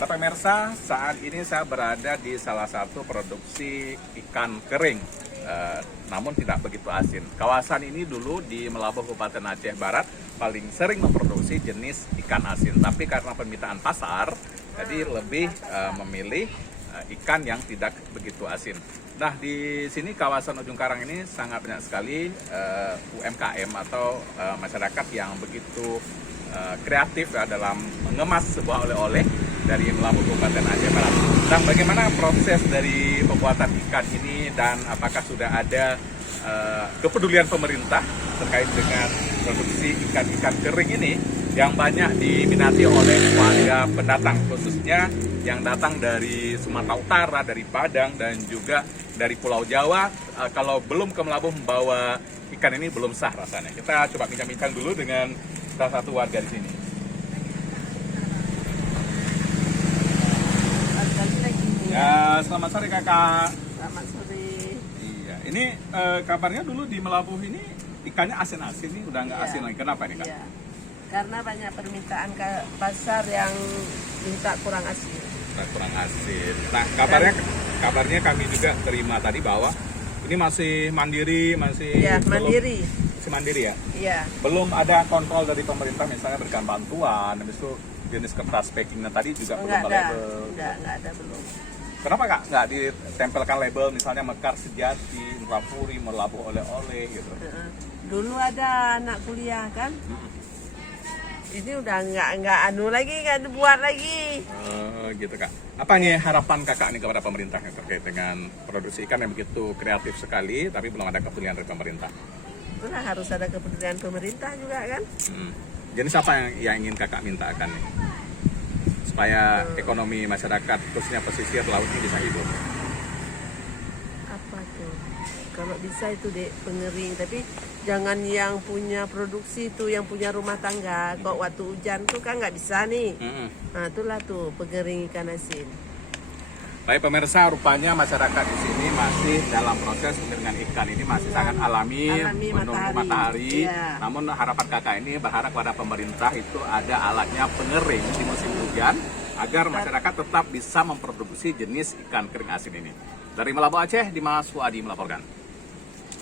Para pemirsa, saat ini saya berada di salah satu produksi ikan kering, namun tidak begitu asin. Kawasan ini dulu di Melabuh, Kabupaten Aceh Barat, paling sering memproduksi jenis ikan asin. Tapi karena permintaan pasar, jadi lebih memilih ikan yang tidak begitu asin. Nah, di sini kawasan Ujung Karang ini sangat banyak sekali UMKM atau masyarakat yang begitu kreatif ya, dalam mengemas sebuah oleh-oleh dari Melabuh, Kabupaten Aceh Barat. Nah, bagaimana proses dari pembuatan ikan ini dan apakah sudah ada kepedulian pemerintah terkait dengan produksi ikan-ikan kering ini yang banyak diminati oleh warga pendatang, khususnya yang datang dari Sumatera Utara, dari Padang, dan juga dari Pulau Jawa. Kalau belum ke Melabuh membawa ikan ini belum sah rasanya. Kita coba bincang-bincang dulu dengan salah satu warga di sini. Ya, selamat sore kakak. Selamat sore. Iya, ini kabarnya dulu di Melabuh ini ikannya asin-asin nih, udah nggak Iya. asin lagi. Kenapa nih kak? Iya. Karena banyak permintaan ke pasar yang minta kurang asin. Nah, kurang asin. Nah, kabarnya kami juga terima tadi bahwa ini masih mandiri, masih Iya, belum- mandiri. masih mandiri ya. Iya. Belum ada kontrol dari pemerintah, misalnya berikan bantuan, habis itu jenis kertas packingnya tadi juga belum Enggak ada. label. Enggak ada belum. Kenapa kak nggak ditempelkan label misalnya Mekar Sejati, Murafuri, Melabuh oleh-oleh gitu? Dulu ada anak kuliah kan. Ini udah nggak anu lagi, nggak dibuat lagi. Gitu kak. Apa nih harapan kakak nih kepada pemerintah yang terkait dengan produksi ikan yang begitu kreatif sekali, tapi belum ada kepedulian dari pemerintah? Itulah harus ada kepedulian pemerintah juga kan. Jenis apa yang ingin kakak mintakan nih? Supaya ekonomi masyarakat, khususnya pesisir laut ini bisa hidup. Apa tuh? Kalau bisa itu dek pengering, tapi jangan yang punya produksi itu, yang punya rumah tangga. Kok waktu hujan tuh kan nggak bisa nih. Nah itulah tuh pengering ikan asin. Baik pemirsa, rupanya masyarakat di sini masih dalam proses pengeringan ikan ini masih sangat alami menunggu matahari. Iya. Namun harapan kakak ini berharap pada pemerintah itu ada alatnya pengering di musim hujan agar masyarakat tetap bisa memproduksi jenis ikan kering asin ini. Dari Melabuh Aceh, Dimas Fuadi melaporkan.